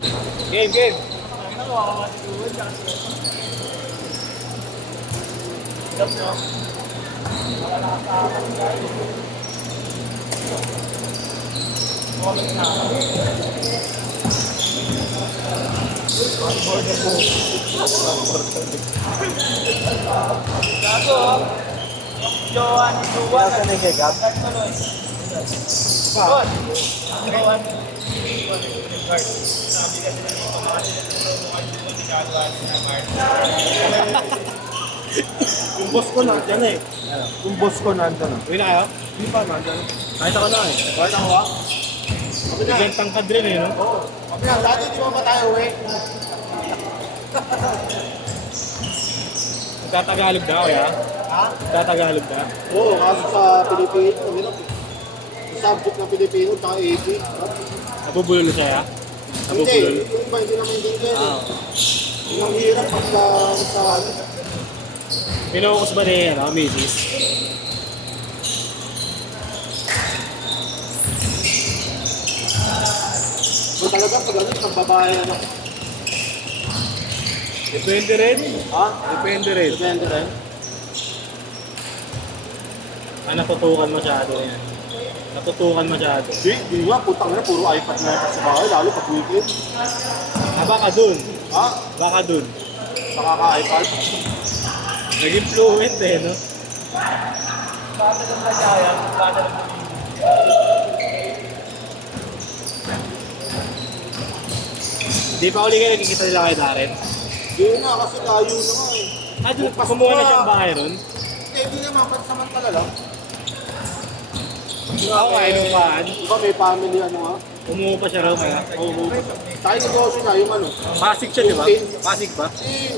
Game, game. Johan, Nasa na yung gagab? Yung boss ko nandyan eh. Yung boss ko nandyan eh. Uwi na kayo? Hindi pa nandyan. Kahit ako na eh. Bakit ako ba? Bigyan tangkad rin eh, no? Oo. Sabi na, dati di ba ba tayo uwi? Nagtatagalog na, kuya? Ha? Nagtatagalog na. Oo, kaso sa Pilipino, minap. Sa subject ng Pilipino, tsaka AP. Nabubulol siya, ya? Hindi, Nabubulol. yung iba hindi naman maintindihan. Ah. Yung hirap pagka sa ano. Pinukus ba niya yan, misis? Kung talaga pag ano, isang babae ano. Depende rin. Ha? Depende rin. Depende rin. Natutukan masyado yan. Natutukan masyado. Di nga, putang na, puro iPad na sa bahay, lalo pag weekend. Baka dun. Ha? Baka dun. Nakaka-iPad. Naging fluent eh, no? Hindi pa uli kayo nakikita nila kay Darren. Yun na, kasi layo na nga eh. Ah, dun, kumuha na siyang bahay ron? Hindi naman, pansamantala lang. Oo nga, inupahan. Di ba may family ano nga? Umuha pa siya ron kaya. Oo. Tayo negosyo na, yung ano. Pasig siya, di ba? Pasig ba? Eh,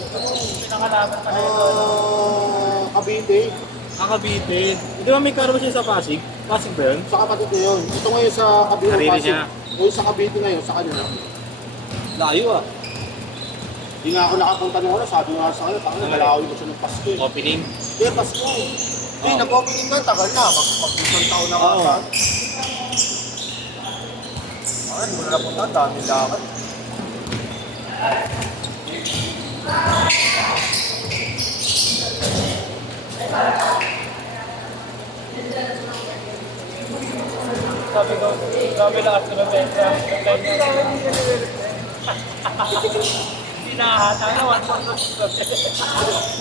Cavite. Cavite. Di ba may karo siya sa Pasig? Pasig ba yun? Sa kapatid ko yun. Ito ngayon sa Cavite. Sarili Pasig. niya. O sa Cavite ngayon, sa kanila. Layo ah. Hindi nga ako nakapunta nung ano, sabi nga sa kanya, takang nagalawi ko siya ng Pasko eh. Opening. Hindi, Pasko. Hindi, nag-opening na, tagal na. Mag-isang taon na Oo. kata. Ay, hindi ko na napunta, dami lakad. Sabi ko, sabi lakas ko na benta. Hindi nakahata na, 1.2%.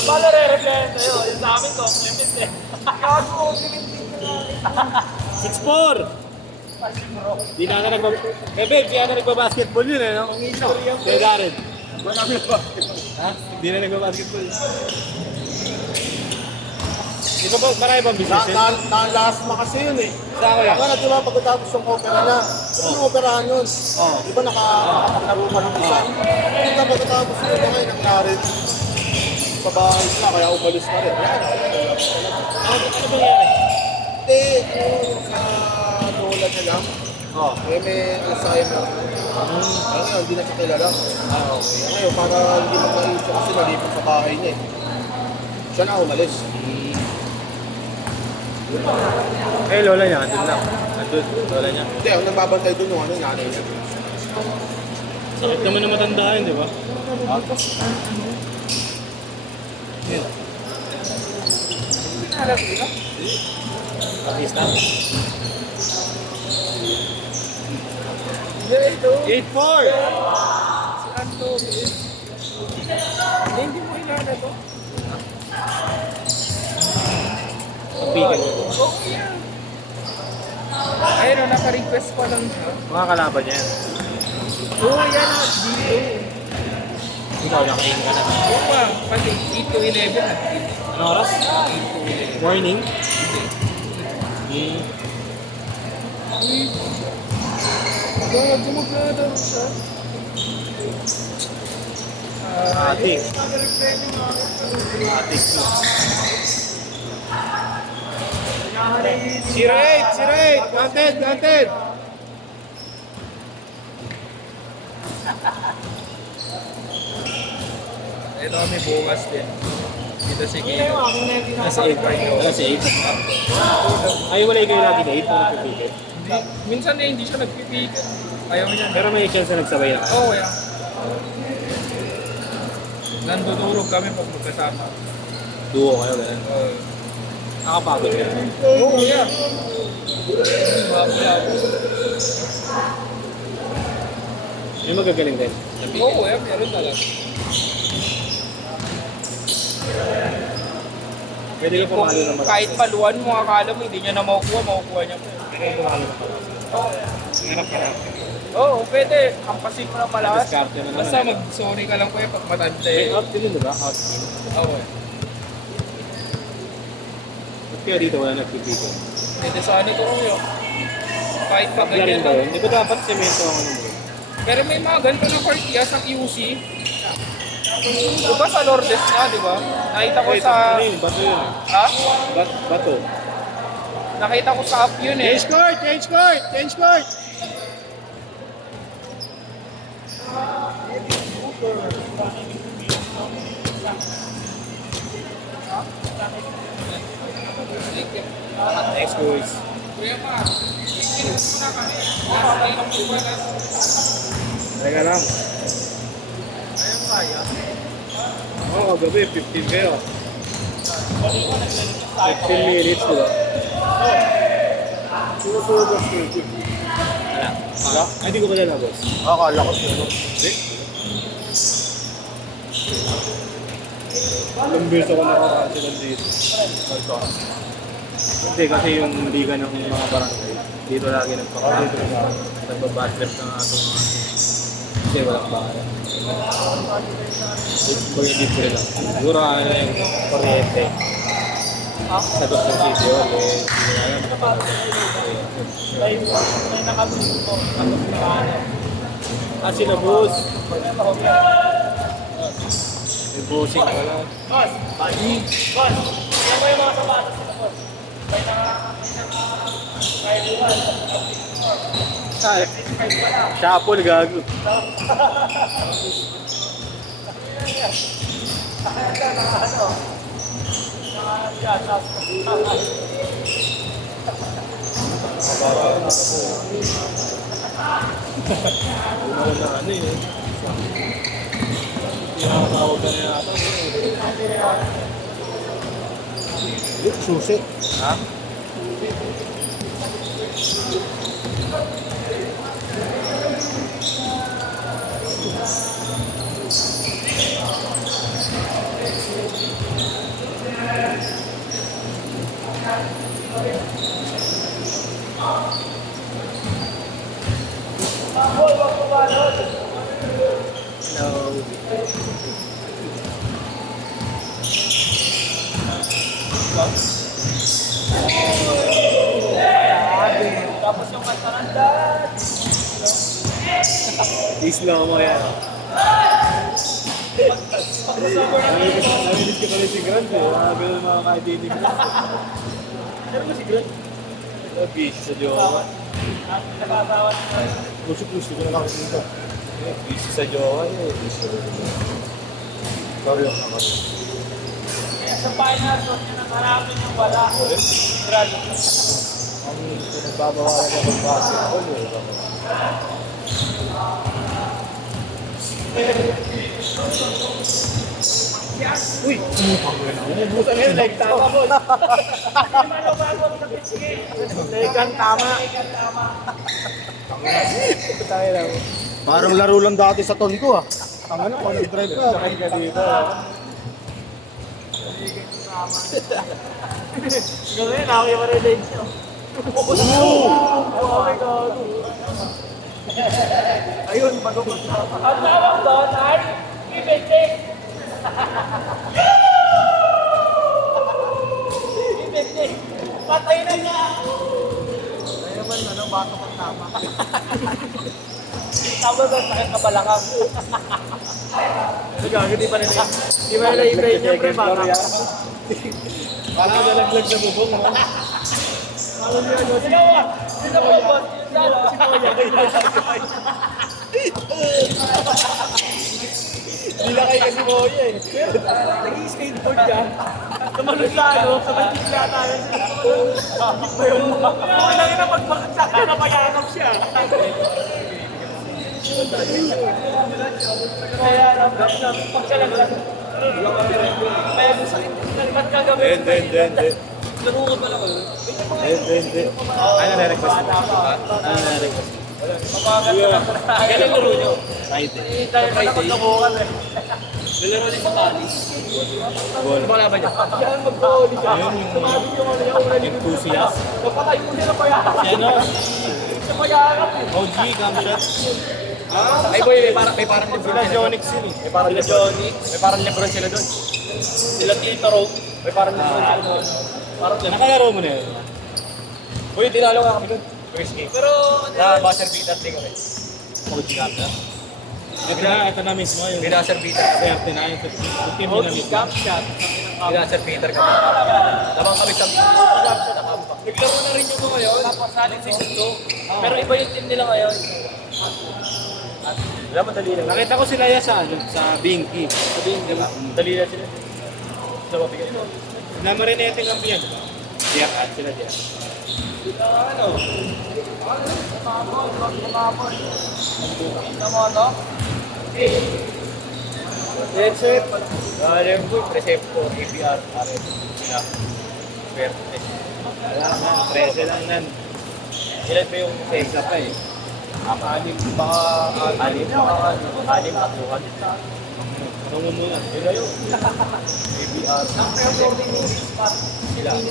Paano re-replyan sa'yo? Yung sa amin, compliment eh. 6'4". Di na ka Bebe, di na nagbabasketball yun eh, no? Ang history yan. Kaya Darren. Wala namin basketball. Ha? Di na nagbabasketball. Di ba marami bang business yun? Na-last kasi yun eh. Sa ako yan? Ako na, di ba, pagkatapos yung opera na, yung operahan nun. Oo. Di ba nakapaglaro ka ng isa? Hindi ka pagkatapos yun, ngayon nangyari sa bahay na, kaya umalis na rin. Yan, Ano ba nangyari? hindi, yung sa lola niya lang, Oo. may Alzheimer. Ngayon, hindi na siya kilala. Okay. Ngayon, para hindi magka-issue kasi nalipat sa bahay niya eh. Siya na umalis. Eh, lola niya, andun lang. Andun, lola niya. Hindi, ang nagbabantay doon yung ano, yung nanay niya. Sakit naman na matanda yun, di ba? Artista. 8'4". Hindi mo kilala to? Kapigan ko. Okay yan. Ayun o, naka-request pa lang siya. Mga kalaban niya yan. Oo, yan o, dito. Ikaw, nakain ka na. Oo ba, pati 8 to 11 na. Ano oras? Morning? Kaya gumagana siya. Ate. Ate. Sirate! Content! Ito kami bukas din. Dito si Kilo. Nasa 8. Nasa 8. Ay, wala kayo lagi na 8 kung nagpipigil. Hindi, minsan eh, hindi siya nagpipigil. Ayaw niya. Pero may chance na nagsabay na. Oo, yan. Nandudurog kami pag magkasama. Duo kayo, ganun. Oo. Nakapagod kayo. Oo, yan. Wala. Yung magagaling din. Oo, yan. Meron talaga. Pwede ka pumalo naman. Kahit paluan mo, akala mo, hindi niya na makukuha niya po. Pwede ka pumalo naman. Hanap ka na. Oo, pwede. Kampasin mo na malakas. Diskarte mo naman. Basta mag-sorry ka lang po pag matanda May eh. out din yun, diba? Out din. Oo. Ba't kaya dito wala nagpipigil? Pwede sa ano ko yun. Kahit pa Pagla rin ganyan ba lang. yun? Di ba dapat semento ang ano mo? Pero may mga ganito na partiya sa QC. Diba sa Lourdes na, di ba? Nakita ko Wait, sa... ano yun? Bato yun. Ha? Bato. Nakita ko sa app yun eh. Change court! Change court! Change court! Next boys. Kuya pa, ikinig mo na kami. Nasa ilang buwanas. Teka lang. Ayun kaya. Oo, kagabi, 15 kayo. 15 minutes, diba? Sinusunod ang schedule. Wala? Ay, hindi ko pala na, boss. Akala ko siya. Hindi. Ilang beers ako nakakancel dito. Hindi, kasi yung liga ng mga barangay, dito lagi nagpapakita. Nagbabadlap na nga itong mga kasi walang bahay. Kaya dito rin lang. Siguro ano yung kuryente. Sa Dr. City, wala eh. Hindi na alam. Ah, sila boss. May bossing wala. Boss! Boss! Kaya mo yung mga sapatos sila, boss. Ay, Shuffle, gago. Ano na ano eh. Tinatawag ka na yata. Susi. Ha? Hello. Tapos yung kantarandan. Isla mo yan. Namilis ka pala si Grant eh. Mga ganun mga kaibigan ko. Ano ba si Grant? Busy sa jowa. Nag-asawa na. Pusi-pusi ko na lang dito. Busy sa jowa eh. Sorry ako naman. Kaya sa finals, huwag niya nang harapin yung wala. Grad. Ang pinagbabawalan na mag-basketball eh. Uy! Umubusan ngayon, like tama boss. Hindi man lumabot sa pitching. Legan tama. Tayo lang. Parang laro lang dati sa ton ko ah. Ang ano, kung nag-drive ka. Sakay ka dito. Gawin, nakakita-relate siya. Oh my God. Ayun, pagkakot na. Ang tawag doon ay Ibigay. Ibigay. Patay na niya. Ay naman, ano, bato ka tama. Tawag doon, sakit ka balakang. Gago, di pa nila i-play niya, pre, baka. Baka nalaglag sa bubong mo. Sino mo boss? Hindi na sakay kasi mo eh. Nag-skateboard ka. Tumalun sa ano, sa bantik yata. Bakit ba yun? Kung lang na pagpakatsak ka, napayakap siya. Kaya pag siya lang kaya kung sakit, ba't ka gawin? Hindi. Narungod pa lang. Hindi. Ano na-request mo? Ano na-request mo? Kailan laro nyo? Friday. Tayo na nakagabukan eh. Nalaro din sa Paris. Goal. Ano ba laban niya? Yan, mag-goal siya. Ayun yung Sumabi yung ano niya, una niya. enthusiast. Napatay mo sila payakap. Si ano? Sa payakap eh. OG, cam shot. Ay boy, may parang Lebron Sila sila. Jonix yun eh. May parang Lebron. May parang Lebron sila doon. Sila Tito Rowe. May parang Lebron sila doon. Parang Lebron. Nakalaro mo na yun. Uy, tinalo nga kami doon. First game. Pero, Na buzzer beater din kami. OG cam shot. Ito na mismo yung Binasser beater kami. 39, 50 team na mismo. jump shot. Binasser beater kami. Labang kami sa nakamba. Naglaro na rin yung mga yun. Tapos saling season 2. Pero iba yung team nila ngayon. Wala madali lang. Nakita ko sila yan sa Binky. Sabihin, di ba? Madali lang sila. Sila mabigyan. Na Marinete ang yan, di ba? Diyak at sila diyak. Reset. Alam ko, Precepto, APR, RF. Yeah. Swerte. Wala na, 13 lang nan. Ilan ba yung Isa pa eh. anim takbuhan. Tungo muna. Yun na yun. APR. Sila. Yung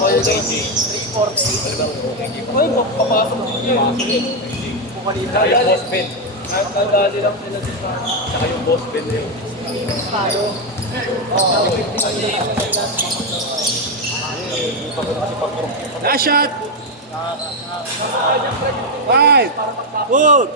OKG. Ano ba yung OKG? Ay, papasok din yun. Saka yung boss Ben. Nagdali lang sila dito. Saka yung boss Ben na yun. Last shot! 5, 4,